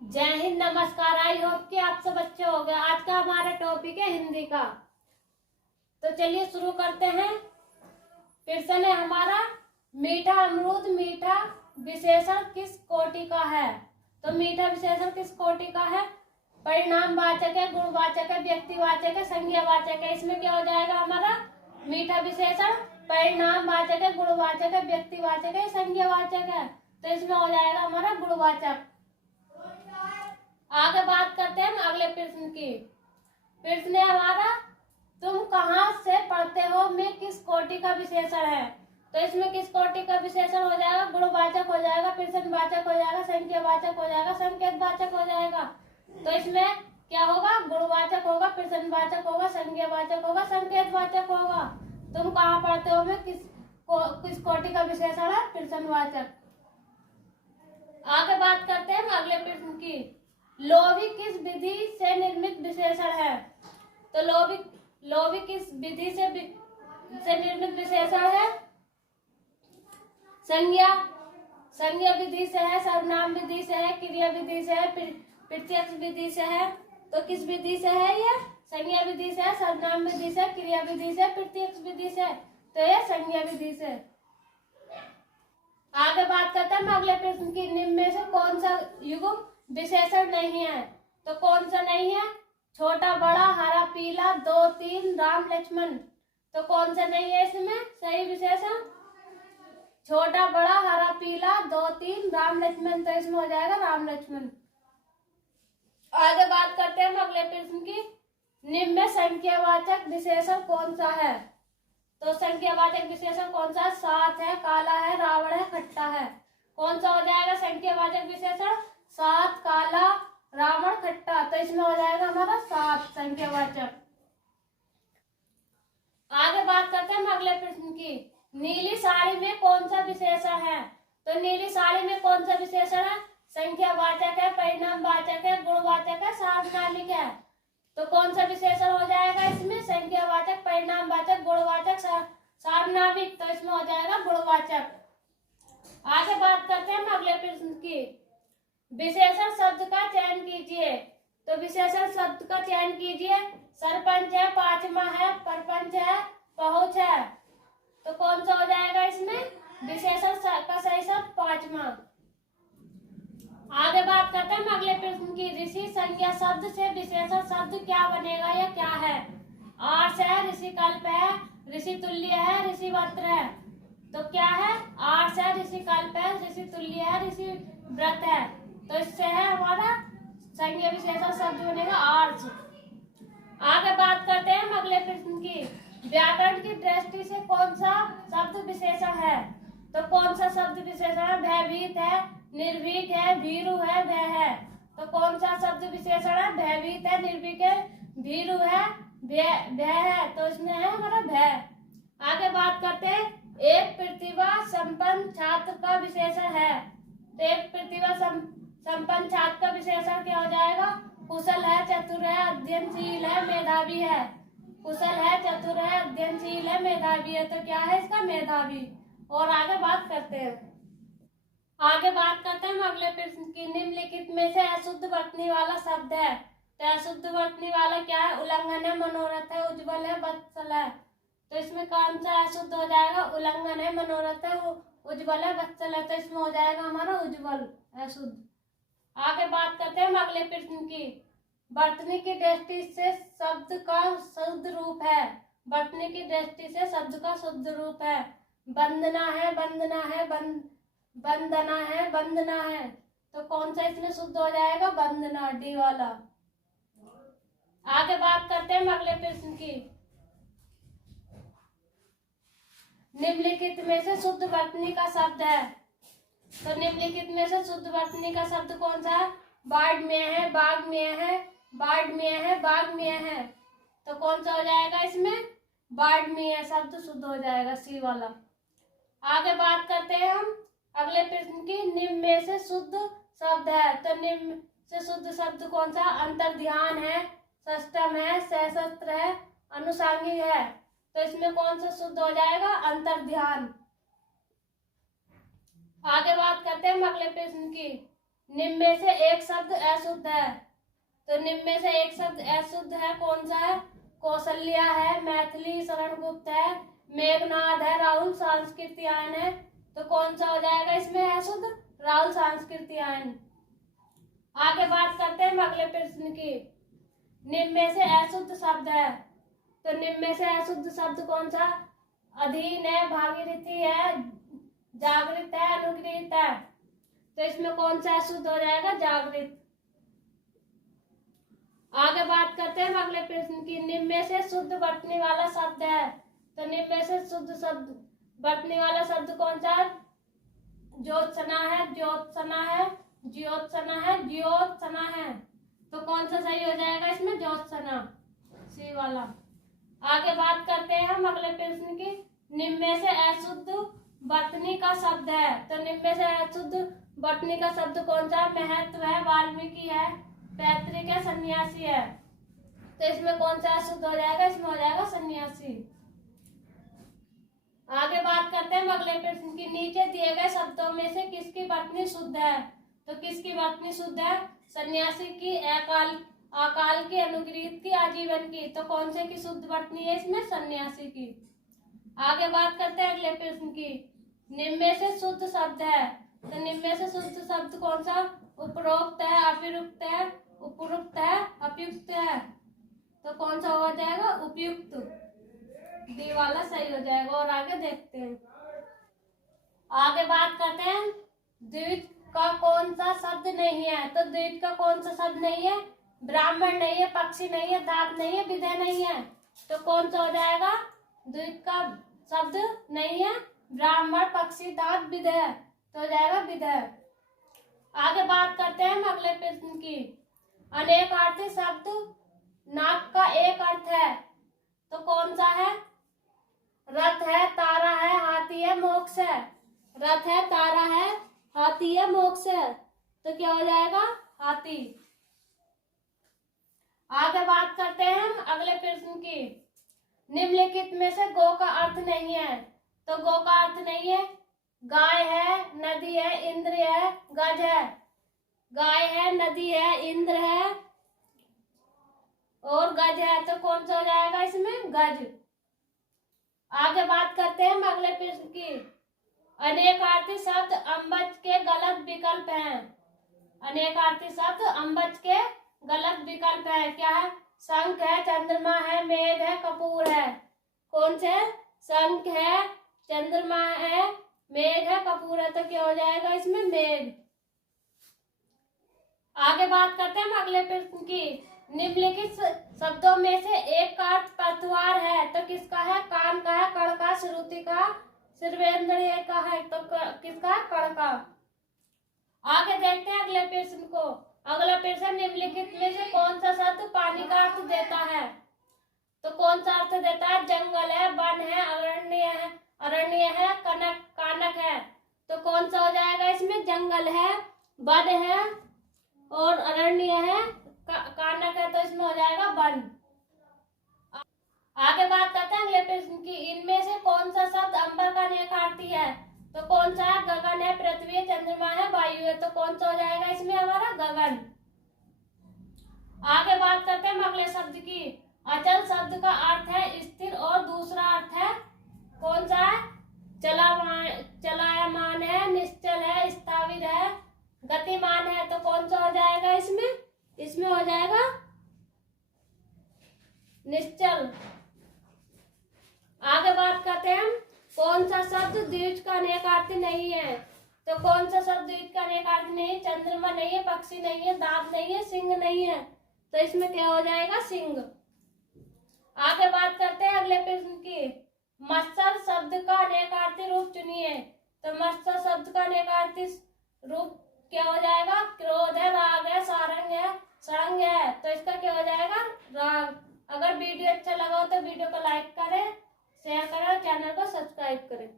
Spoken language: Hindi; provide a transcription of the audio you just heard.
जय हिंद, नमस्कार। आई होप कि आप सब अच्छे हो गए। आज का हमारा टॉपिक है हिंदी का। तो चलिए शुरू करते हैं। प्रश्न है हमारा, मीठा अमरूद मीठा विशेषण किस कोटि का है? तो मीठा विशेषण किस कोटि का है? परिणामवाचक है, गुणवाचक है, व्यक्तिवाचक है, संज्ञावाचक है। इसमें क्या हो जाएगा हमारा? मीठा विशेषण परिणामवाचक है, गुणवाचक है, व्यक्तिवाचक है, संज्ञावाचक है। तो इसमें हो जाएगा हमारा गुणवाचक। आगे बात करते हैं हम अगले प्रश्न की। प्रश्न है हमारा, तुम कहाँ से पढ़ते हो में किस कोटि का विशेषण है? तो इसमें किस कोटि का विशेषण हो जाएगा? गुणवाचक हो जाएगा, प्रश्नवाचक हो जाएगा, संख्यावाचक हो जाएगा, संकेतवाचक हो जाएगा। तो इसमें क्या होगा? गुणवाचक होगा, प्रश्नवाचक होगा, संज्ञावाचक होगा, संकेतवाचक होगा। तुम कहाँ पढ़ते हो में किस कोटि का विशेषण है? प्रश्नवाचक। आगे बात करते हैं हम अगले प्रश्न की। लोभी किस विधि से निर्मित विशेषण है? तो लोभी किस विधि से निर्मित विशेषण है? संज्ञा विधि से है, सर्वनाम विधि से है, क्रिया विधि से है, प्रत्यक्ष विधि से है। तो किस विधि से है ये? संज्ञा विधि से, सर्वनाम विधि से, क्रिया विधि से, प्रत्यक्ष विधि से। तो ये संज्ञा विधि से। आगे बात करते हैं अगले प्रश्न की। निम्न में से कौन सा युग्म विशेषण नहीं है? तो कौन सा नहीं है? छोटा बड़ा, हरा पीला, 2 3, राम लक्ष्मण। तो कौन सा नहीं है इसमें सही विशेषण? छोटा बड़ा, हरा पीला, 2 3, राम लक्ष्मण। तो इसमें हो जाएगा राम लक्ष्मण। आगे बात करते हैं हम अगले प्रश्न की। निम्न में संख्यावाचक विशेषण कौन सा है? तो संख्यावाचक विशेषण कौन सा? सात है, काला है, रावण है, खट्टा है। कौन सा हो जाएगा संख्यावाचक विशेषण? सात, काला, रावण, खट्टा। तो इसमें हो जाएगा हमारा सात संख्यावाचक। आगे बात करते हैं हम अगले प्रश्न की। नीली साड़ी में कौन सा विशेषण है? तो नीली साड़ी में कौन सा विशेषण है? संख्यावाचक है, परिणामवाचक है, गुणवाचक है, सार्वनामिक है। तो कौन सा विशेषण हो जाएगा इसमें? संख्यावाचक, परिणामवाचक, गुणवाचक, सार्वनामिक। तो इसमें हो जाएगा गुणवाचक। आगे बात करते हैं हम अगले प्रश्न की। विशेषण शब्द का चयन कीजिए। तो विशेषण शब्द का चयन कीजिए। सरपंच है, पांचवा है, परपंच है, पहुंच है। तो कौन सा हो जाएगा इसमें विशेषण का सही शब्द? पांचवा। आगे बात करते हैं हम अगले प्रश्न की। ऋषि संज्ञा शब्द से विशेषण शब्द क्या बनेगा या क्या है? आर्ष है, ऋषि कल्प है, ऋषि तुल्य है, ऋषि वस्त्र है। तो क्या है? आर्ष है, ऋषि कल्प है, ऋषि तुल्य है, ऋषि व्रत है। तो इससे है हमारा संज्ञा विशेषण शब्द बनेगा आर्ष। आगे बात करते हैं हम अगले प्रश्न की। व्याकरण की दृष्टि से कौन सा शब्द विशेषण है? तो कौन सा शब्द विशेषण है? भयभीत है, निर्भीक है, भीरु है, भय है। तो कौन सा शब्द विशेषण है? भयभीत है, निर्भीक है, भीरु है, भय है। तो इसमें है हमारा भय। आगे बात करते हैं। एक प्रतिभा संपन्न छात्र का विशेषण है। तो एक प्रतिभा संपन्न छात्र का विशेषण क्या हो जाएगा? कुशल है, चतुर है, अध्ययनशील है, मेधावी है। कुशल है, चतुर है, अध्ययनशील है, मेधावी है। तो क्या है इसका? मेधावी। और आगे बात करते हैं। आगे बात करते हैं अगले प्रश्न की। निम्नलिखित में से अशुद्ध वर्तनी वाला शब्द है। तो अशुद्ध वर्तनी वाला क्या है? उल्लंघन है, मनोरथ है, उज्ज्वल है, वत्सल है। तो इसमें कौन सा अशुद्ध हो जाएगा? उल्लंघन है, मनोरथ है, उज्ज्वल है, वत्सल है। तो इसमें हो जाएगा हमारा उज्ज्वल अशुद्ध। आगे बात करते हैं हम अगले प्रश्न की। वर्तनी की दृष्टि से शब्द का शुद्ध रूप है। वर्तनी की दृष्टि से शब्द का शुद्ध रूप है। वंदना है, वंदना है, वंदना है, वंदना है। तो कौन सा इसमें शुद्ध हो जाएगा? वंदना, डी वाला। आगे बात करते हैं हम अगले प्रश्न की। निम्नलिखित में से शुद्ध वर्तनी का शब्द है। तो निम्नलिखित में से शुद्ध वर्तनी का शब्द कौन सा है? बाढ़मेय है, बागमेय है, बाढ़मेय है, बागमेय है। तो कौन सा हो जाएगा इसमें? बाढ़मेय शब्द शुद्ध हो जाएगा, सी वाला। आगे बात करते हैं हम अगले प्रश्न की। निम्न में से शुद्ध शब्द है। तो निम्न से शुद्ध शब्द कौन सा? अंतर्ध्यान है, षष्टम है, सशस्त्र है, अनुषांगिक है। तो इसमें कौन सा शुद्ध हो जाएगा? अंतर्ध्यान। आगे बात करते हैं हम अगले प्रश्न की। निम्न में से एक शब्द अशुद्ध है। तो निम्न में से एक शब्द अशुद्ध है, कौन सा है? कौशल्या है, मैथिली, शरण गुप्त है, मेघनाद है, राहुल सांस्कृतियायन है। तो कौन सा हो जाएगा इसमें अशुद्ध? राहुल सांस्कृतियायन। आगे बात करते हैं अगले प्रश्न की। निम्न में से अशुद्ध शब्द है, तो निम्न में से अशुद्ध शब्द कौन सा? अधीन है, भागीरथी है, जागृत है, अनुगृहित है। तो इसमें कौन सा अशुद्ध हो जाएगा? जागृत। आगे बात करते हैं अगले प्रश्न की। निम्न में से शुद्ध बरतने वाला शब्द है, तो निम्न में से शुद्ध शब्द बरतने वाला शब्द कौन सा है? ज्योत्सना है, ज्योत्सना है, ज्योत्सना है, ज्योत्सना है। तो कौन सा सही हो जाएगा इसमें? ज्योत्सना, सी वाला। आगे बात करते हैं हम अगले प्रश्न की। निम्न में से अशुद्ध बरतनी का शब्द है, तो निम्न में से अशुद्ध बरतनी का शब्द कौन सा? महत्व है, वाल्मीकि है, पैतृक है, सन्यासी है। तो इसमें कौन सा अशुद्ध हो जाएगा? इसमें हो जाएगा सन्यासी। आगे बात करते हैं अगले प्रश्न की। नीचे दिए गए शब्दों में से किसकी बरतनी शुद्ध है? तो किसकी बरतनी शुद्ध है? सन्यासी की, अकाल की, अनुगृहित की, आजीवन की। तो कौन से की शुद्ध बरतनी है इसमें? सन्यासी की। आगे बात करते हैं अगले प्रश्न की। निम्न में से शुद्ध शब्द है, तो निम्न में से शुद्ध शब्द कौन सा? उपरोक्त है, अभिरुक्त है, उपयुक्त है, अपुयुक्त है। तो कौन सा हो जाएगा? उपयुक्त, डी वाला सही हो जाएगा। और आगे देखते हैं। आगे बात करते हैं द्विज का कौन सा शब्द नहीं है? तो द्विज का कौन सा शब्द नहीं है? ब्राह्मण नहीं है, पक्षी नहीं है, दात नहीं है, विधेय नहीं है। तो कौन सा हो जाएगा? द्विज का शब्द नहीं है ब्राह्मण, पक्षी, दात, विधेय। तो हो जाएगा विधेय। आगे बात करते हैं हम अगले प्रश्न की। अनेकार्थी शब्द नाक का एक अर्थ है, तो कौन सा है? रथ है, तारा है, हाथी है, मोक्ष है। रथ है, तारा है, हाथी है, मोक्ष है। तो क्या हो जाएगा? हाथी। आगे बात करते हैं हम अगले प्रश्न की। निम्नलिखित में से गो का अर्थ नहीं है, तो गो का अर्थ नहीं है। गाय है, नदी है, इंद्र है, गज है। गाय है, नदी है, इंद्र है और गज है। तो कौन सा हो जाएगा इसमें? गज। आगे बात करते हैं हम अगले प्रश्न की। अनेकार्थी शब्द अम्बज के गलत विकल्प हैं। अनेकार्थी शब्द अम्बज के गलत विकल्प है। क्या है? शंख है, चंद्रमा है, मेघ है, कपूर है। कौन से? शंख है, चंद्रमा है, मेघ है, कपूर है। तो क्या हो जाएगा इसमें? मेघ। आगे बात करते हैं हम अगले प्रश्न की। निम्नलिखित शब्दों में से एक का अर्थ पतवार है, तो किसका है? कान का है, कण का, श्रुति का, सर्वेंद्रिय का है। तो किसका है? कण का। आगे देखते हैं अगले प्रश्न को। अगला प्रश्न, निम्नलिखित में से कौन सा शब्द पानी का अर्थ देता है? तो कौन सा अर्थ देता है? जंगल है, वन है, अरण्य है, कनक, कानक है। तो कौन सा हो जाएगा इसमें? जंगल है, वन है और अरण्य है, कानक है। तो इसमें हो जाएगा वन। आगे बात करते हैं अगले प्रश्न की। इनमें से कौन सा शब्द अंबर का अनेकार्थी है? तो कौन सा है? गगन है, पृथ्वी है, चंद्रमा है, वायु है। तो कौन सा हो जाएगा इसमें हमारा? गगन। आगे बात करते हैं हम अगले शब्द की। अचल शब्द का अर्थ है स्थिर और दूसरा अर्थ है कौन सा है? चलायमान है, निश्चल है, स्थाविर है, गतिमान है। तो कौन सा हो जाएगा इसमें? इसमें हो जाएगा निश्चल। आगे बात करते हैं हम कौन सा शब्द द्विज का अनेकार्थी नहीं है? तो कौन सा शब्द द्विज का अनेकार्थी नहीं है? चंद्रमा नहीं है, पक्षी नहीं है, दांत नहीं है, सिंह नहीं है। तो इसमें क्या हो जाएगा? सिंह। आगे बात करते हैं अगले प्रश्न की। मत्सर शब्द का अनेकार्थी रूप चुनिए। तो मत्सर शब्द का अनेकार्थी रूप क्या हो जाएगा? क्रोध है, राग है, सारंग है, सड़ंग है। तो इसका क्या हो जाएगा? राग। अगर वीडियो अच्छा लगा हो तो वीडियो को लाइक करें, शेयर करें और चैनल को सब्सक्राइब करें।